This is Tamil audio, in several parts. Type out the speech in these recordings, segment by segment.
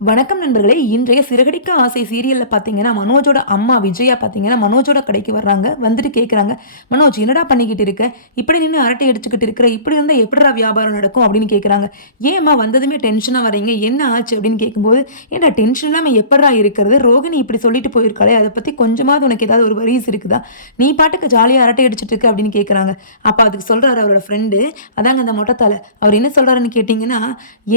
வணக்கம் நண்பர்களே. இன்றைய சிறகடிக்க ஆசை சீரியல்ல பார்த்தீங்கன்னா, மனோஜோட அம்மா விஜயா பார்த்தீங்கன்னா, மனோஜோட கடைக்கு வர்றாங்க. வந்துட்டு கேட்குறாங்க, "மனோஜ் என்னடா பண்ணிக்கிட்டு இருக்க? இப்படி நின்னு அரட்டை அடிச்சுக்கிட்டு இருக்கிற? இப்படி இருந்தா எப்படிடா வியாபாரம் நடக்கும்?" அப்படின்னு கேட்குறாங்க. "ஏம்மா வந்ததுமே டென்ஷனா வர்றீங்க? என்ன ஆச்சு?" அப்படின்னு கேட்கும்போது, "ஏன்டா டென்ஷன் இல்லாம எப்படிடா இருக்கிறது? ரோகிணி இப்படி சொல்லிட்டு போயிருக்காளே, அத பத்தி கொஞ்சமாவது உனக்கு ஏதாவது ஒரு வரிஸ் இருக்குதா? நீ பாட்டுக்கு ஜாலியா அரட்டை அடிச்சுட்டு இருக்க" அப்படின்னு கேட்குறாங்க. அப்ப அதுக்கு சொல்றாரு அவரோட ஃப்ரெண்டு, அதாங்க அந்த மொட்டை தல. அவர் என்ன சொல்றாருன்னு கேட்டீங்கன்னா,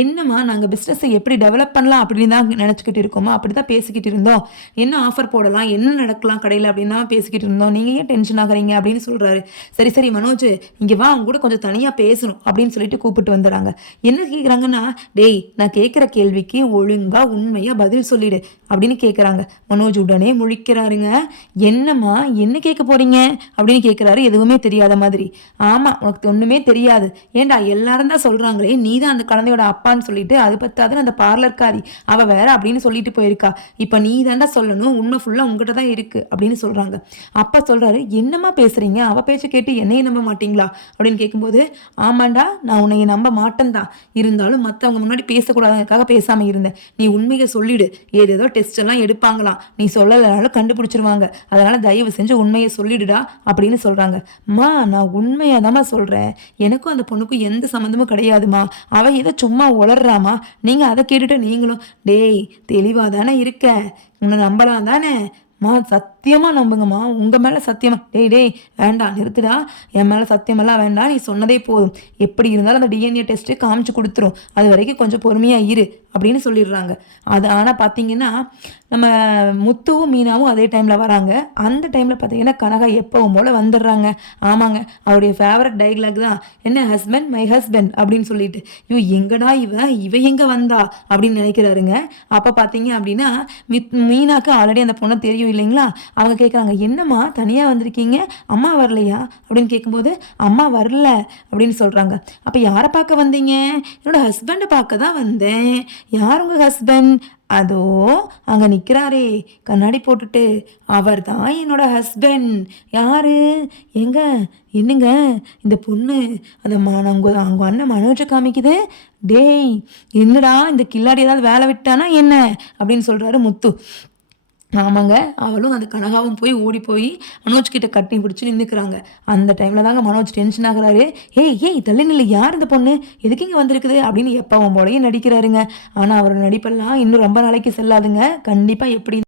"என்னம்மா நாங்க பிசினஸ எப்படி டெவலப் பண்ணலாம் அப்படின்னு தான் நினச்சிக்கிட்டு இருக்கோமா, அப்படி தான் பேசிக்கிட்டு இருந்தோம். என்ன ஆஃபர் போடலாம், என்ன நடக்கலாம் கடையில அப்படின்னு தான் பேசிக்கிட்டு இருந்தோம். நீங்க ஏன் டென்ஷன் ஆகுறீங்க அப்படின்னு சொல்றாரு. சரி, சரி மனோஜ் இங்க வா அவங்க கூட கொஞ்சம் தனியா பேசணும் அப்படின்னு சொல்லிட்டு கூப்பிட்டு வந்துடுறாங்க. என்ன கேட்குறாங்கன்னா, டேய் நான் கேட்குற கேள்விக்கு ஒழுங்கா உண்மையா பதில் சொல்லிடு அப்படின்னு கேட்குறாங்க. மனோஜ் உடனே முழிக்கிறாருங்க. என்னம்மா என்ன கேட்க போறீங்க அப்படின்னு கேட்குறாரு எதுவுமே தெரியாத மாதிரி. ஆமா உனக்கு ஒண்ணுமே தெரியாது. ஏன்டா எல்லாரும் தான் சொல்றாங்களே நீ தான் அந்த குழந்தையோட அப்பான்னு சொல்லிட்டு அது பத்தாதுன்னு அந்த பார்லர்காரி அவ வேற அப்படின்னு சொல்லிட்டு போயிருக்கா. இப்ப நீ தாண்டா சொல்லணும். உண்மை ஃபுல்லா உங்ககிட்ட தான் இருக்கு அப்படின்னு சொல்றாங்க. அப்பா சொல்றாரு, என்னம்மா பேசுறீங்க? அவ பேச்ச கேட்டு என்னைய நம்ப மாட்டீங்களா அப்படின்னு கேட்கும்போது, ஆமாண்டா நான் உன்னைய நம்ப மாட்டேன் தான். இருந்தாலும் மத்தவங்க முன்னாடி பேசக்கூடாதுக்காக பேசாம இருந்தேன். நீ உண்மையை சொல்லிடு. ஏதேதோ டெஸ்ட் எல்லாம் எடுப்பாங்களாம். நீ சொல்லலைனாலும் கண்டுபிடிச்சிருவாங்க. அதனால தயவு செஞ்சு உண்மையை சொல்லிடுடா அப்படின்னு சொல்றாங்க. மா நான் உண்மையா தாம்மா சொல்றேன். எனக்கும் அந்த பொண்ணுக்கும் எந்த சம்மந்தமும் கிடையாதுமா. அவ ஏதோ சும்மா உளர்றாமா. நீங்க அதை கேட்டுட்டு நீங்களும் டேய் தெளிவா தானே இருக்க, உன்னை நம்பலாம் தானே, மா சத்தியமா நம்புங்கம்மா, உங்க மேல சத்தியமா. டேய் டேய் வேண்டாம் நிறுத்துடா, என் மேல சத்தியமெல்லாம் வேண்டாம், நீ சொன்னதே போதும். எப்படி இருந்தாலும் அந்த டிஎன்ஏ டெஸ்ட் காமிச்சு கொடுத்துரும், அது வரைக்கும் கொஞ்சம் பொறுமையா இரு அப்படின்னு சொல்லிடுறாங்க. அது ஆனா பாத்தீங்கன்னா நம்ம முத்துவும் மீனாவும் அதே டைம்ல வராங்க. அந்த டைம்ல பாத்தீங்கன்னா கனகா எப்பவும் போல வந்துடுறாங்க. ஆமாங்க, அவருடைய ஃபேவரட் டைலாக் தான், என்ன ஹஸ்பண்ட் மை ஹஸ்பண்ட் அப்படின்னு சொல்லிட்டு, ஐயோ எங்கடா இவ எங்க வந்தா அப்படின்னு நினைக்கிறாருங்க. அப்ப பாத்தீங்க அப்படின்னா மீனாக்கு ஆல்ரெடி அந்த பொண்ணை தெரியும் இல்லைங்களா. அவங்க கேட்குறாங்க, என்னம்மா தனியா வந்திருக்கீங்க, அம்மா வரலையா அப்படின்னு கேட்கும்போது, அம்மா வரல அப்படின்னு சொல்றாங்க. அப்ப யாரை பார்க்க வந்தீங்க? என்னோட ஹஸ்பண்டை பார்க்க தான் வந்தேன். யார் உங்க ஹஸ்பண்ட்? அதோ அங்க நிக்கிறாரே கண்ணாடி போட்டுட்டு, அவர் தான் என்னோட ஹஸ்பண்ட். யாரு? எங்க? என்னங்க இந்த பொண்ணு அந்த அவங்க அண்ணன் மனோஜை காமிக்குது. டேய் என்னடா இந்த கில்லாடி ஏதாவது வேலை விட்டானா என்ன அப்படின்னு சொல்றாரு முத்து. ஆமாங்க, அவளும் அந்த கனகாவும் போய் ஓடி போய் மனோஜ் கிட்ட கட்டி பிடிச்சி நின்றுக்கிறாங்க. அந்த டைம்ல தாங்க மனோஜ் டென்ஷன் ஆகுறாரு. ஏய் ஏய் தள்ளி நில்லு, யார் இந்த பொண்ணு, எதுக்கு இங்கே வந்திருக்குது அப்படின்னு எப்பவும் போலயும் நடிக்கிறாருங்க. ஆனால் அவரோட நடிப்பெல்லாம் இன்னும் ரொம்ப நாளைக்கு செல்லாதுங்க. கண்டிப்பாக எப்படி